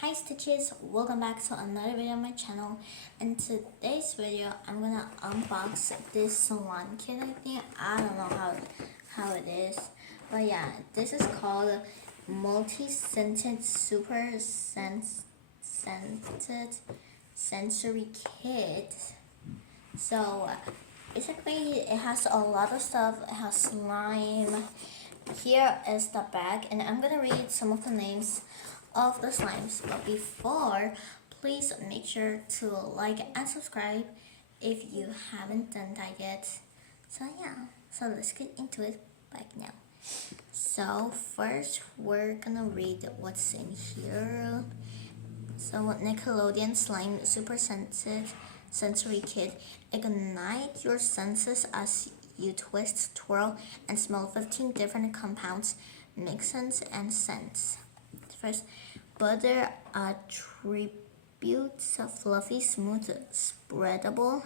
Hi Stitches, welcome back to another video on my channel. In today's video, I'm gonna unbox this slime kit. I don't know how it is, but yeah, this is called Multi-Scented Super Scented Sensory Kit. So basically, it has a lot of stuff. It has slime. Here is the bag, and I'm gonna read some of the names of the slimes. But before, please make sure to like and subscribe if you haven't done that yet. So yeah, so let's get into it right now. So first, we're gonna read what's in here. So Nickelodeon Slime Super Sensory Kit. Ignite your senses as you twist, twirl, and smell 15 different compounds, mixins, and scents. First, butter attributes, fluffy, smooth, spreadable.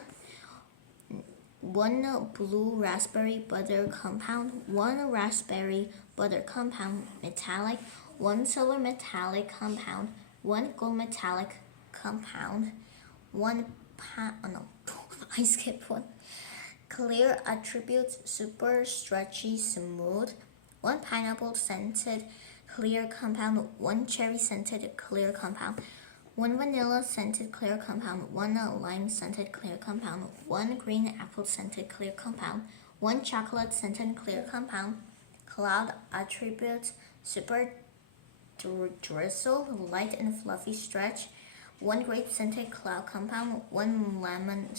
1 blue raspberry butter compound, 1 raspberry butter compound, metallic, 1 silver metallic compound, 1 gold metallic compound, 1 I skipped one. Clear attributes, super stretchy, smooth. 1 pineapple scented clear compound, 1 cherry scented clear compound, 1 vanilla scented clear compound, 1 lime scented clear compound, 1 green apple scented clear compound, 1 chocolate scented clear compound. Cloud attributes, super drizzle, light and fluffy stretch, 1 grape scented cloud compound, 1 lemon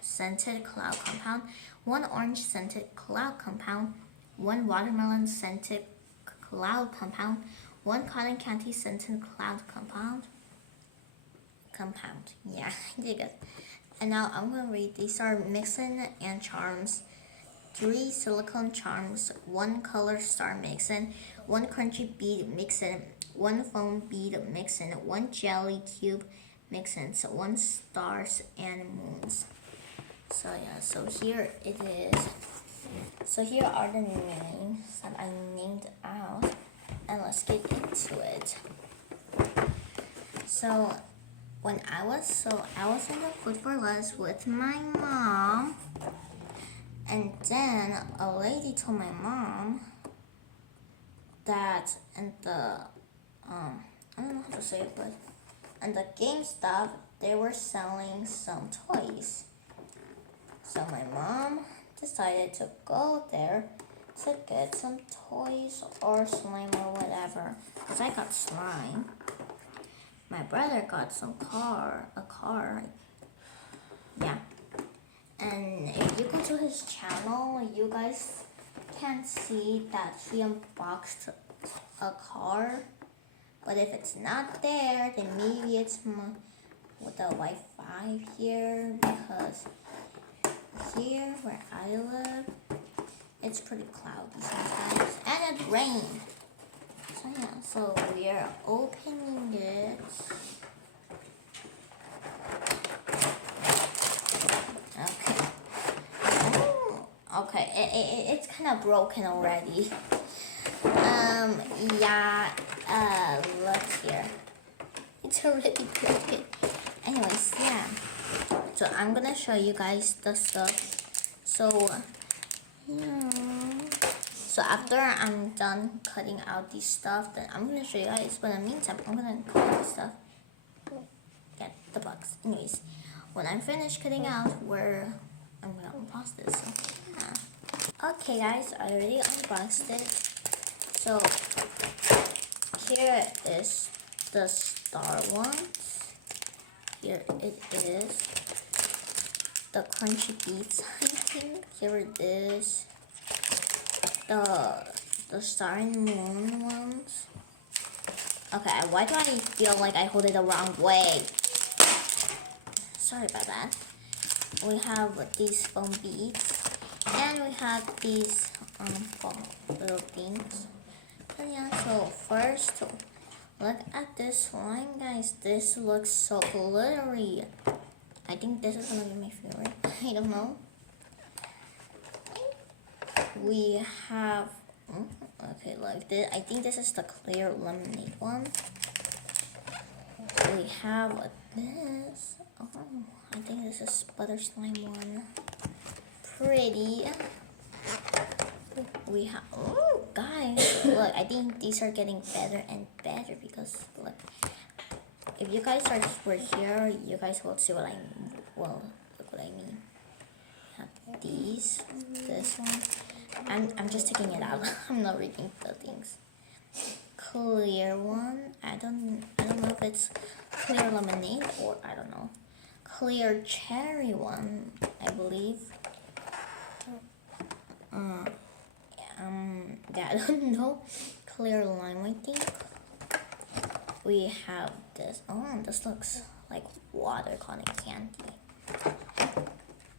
scented cloud compound, 1 orange scented cloud compound, 1 watermelon scented cloud compound, 1 cotton candy scented cloud compound. Yeah, you get. And now I'm gonna read. These are mixin and charms. 3 silicone charms, 1 color star mixin, 1 crunchy bead mixin, 1 foam bead mixin, 1 jelly cube mixins, 1 stars and moons. So yeah, so here it is. So here are the names that I named out, and let's get into it. So I was in the Food for Less with my mom, and then a lady told my mom that in the I don't know how to say it, but in the GameStop they were selling some toys. So my mom decided to go there to get some toys or slime or whatever, because I got slime. My brother got a car. Yeah. And if you go to his channel, you guys can see that he unboxed a car. But if it's not there, then maybe it's with the Wi-Fi here, because here where I live, it's pretty cloudy sometimes, and it rained. So yeah, so we are opening it. Okay. Okay, it's kind of broken already. Yeah, look here. It's already broken. Anyways, yeah. So I'm gonna show you guys the stuff. So, yeah. So after I'm done cutting out these stuff, then I'm gonna show you guys. But in the meantime, I'm gonna cut out the stuff. Get the box. Anyways, when I'm finished cutting out, I'm gonna unbox this. So, yeah. Okay, guys, I already unboxed it. So here is the star ones. Here it is. The crunchy beats, I think. Here it is. The star and moon ones. Okay, why do I feel like I hold it the wrong way? Sorry about that. We have these foam beads, and we have these little things. So yeah, so first, look at this slime, guys. This looks so glittery. I think this is gonna be my favorite. I don't know. We have, okay, like this. I think this is the clear lemonade one. we have this. Oh, I think this is butter slime one. Pretty. We have, oh guys, look, I think these are getting better and better because look, if you guys were here, you guys will see what I, well, look what I mean. Have these, this one. I'm just taking it out. I'm not reading the things. Clear one. I don't know if it's clear lemonade or I don't know. Clear cherry one, I believe. Yeah, I don't know. Clear lime, I think. We have this. Oh, this looks like water cotton candy.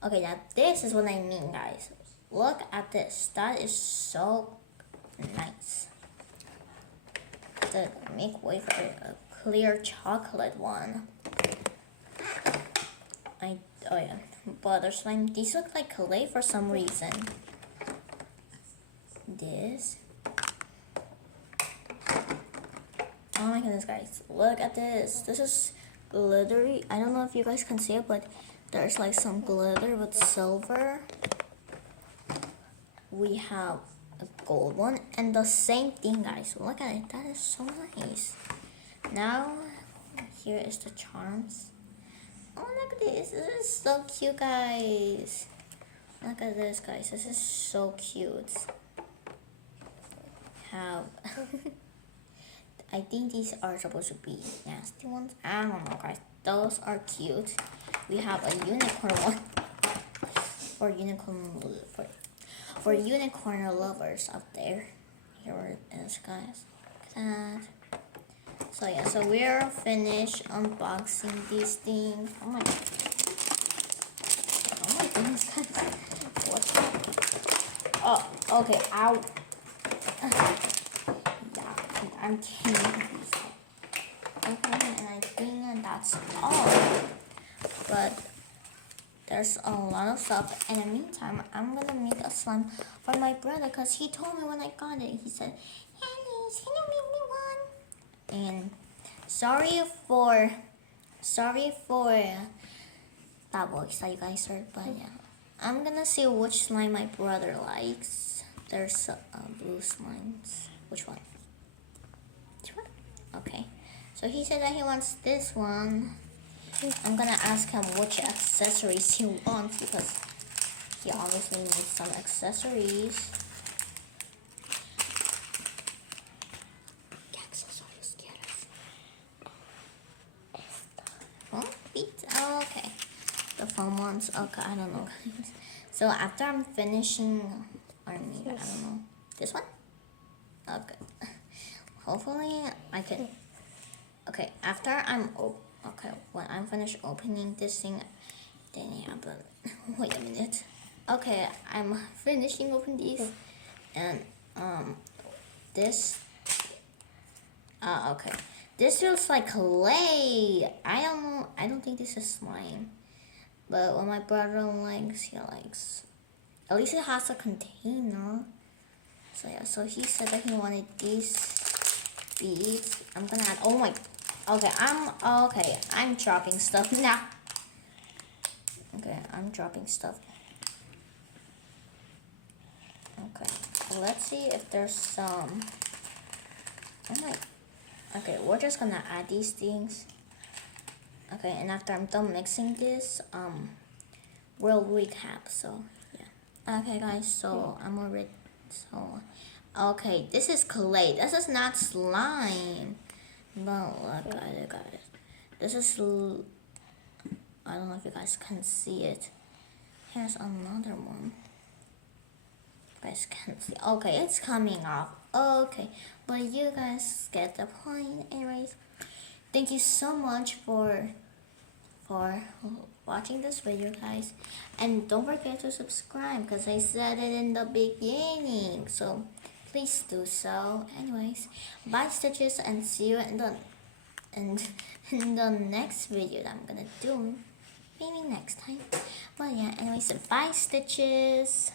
Okay, now this is what I mean, guys. Look at this. That is so nice. The make way for a clear chocolate one. Oh yeah, butter slime. These look like clay for some reason. This. Oh my goodness, guys. Look at this. This is glittery. I don't know if you guys can see it, but there's like some glitter with silver. We have a gold one and the same thing, guys. Look at it. That is so nice. Now, here is the charms. Oh, look at this. This is so cute, guys. Look at this, guys. This is so cute. Have I think these are supposed to be nasty ones. I don't know, guys. Those are cute. We have a unicorn one for unicorn lovers out there. Here it is, guys. Look at that. So yeah, so we're finished unboxing these things. Oh my goodness, guys. What? Oh, okay. Ow. Yeah, I'm kidding. Okay, and I think that's all. But there's a lot of stuff. In the meantime, I'm gonna make a slime for my brother because he told me when I got it. He said, "Henny, can you make me one?" And sorry for that voice that you guys heard, but yeah, I'm gonna see which slime my brother likes. There's blue slimes. Which one? This one? Okay. So he said that he wants this one. I'm gonna ask him which accessories he wants because he obviously needs some accessories. Oh, okay. The fun ones. Okay, I don't know. So after I'm finishing, I don't know. This one? Okay. Hopefully I can. Okay, after when I'm finished opening this thing, then yeah, but wait a minute. Okay, I'm finishing opening these, and this. Okay, this feels like clay. I don't know. I don't think this is slime, but what my brother likes, he likes. At least it has a container. So yeah, so he said that he wanted these beads. I'm gonna add. Oh my. Okay, I'm dropping stuff now. Okay, I'm dropping stuff. Okay, let's see if there's some. Oh my. Okay, we're just gonna add these things. Okay, and after I'm done mixing this, we'll recap. So yeah. Okay, guys. So I'm already. So, okay, this is clay. This is not slime. No, look at it, guys. This is. I don't know if you guys can see it. Here's another one. You guys can't see. Okay, it's coming off. Okay, but you guys get the point. Anyways, thank you so much for watching this video, guys, and don't forget to subscribe because I said it in the beginning, so please do so. Anyways, bye Stitches, and see you in the next video that I'm gonna do maybe next time. But yeah, anyways, bye Stitches.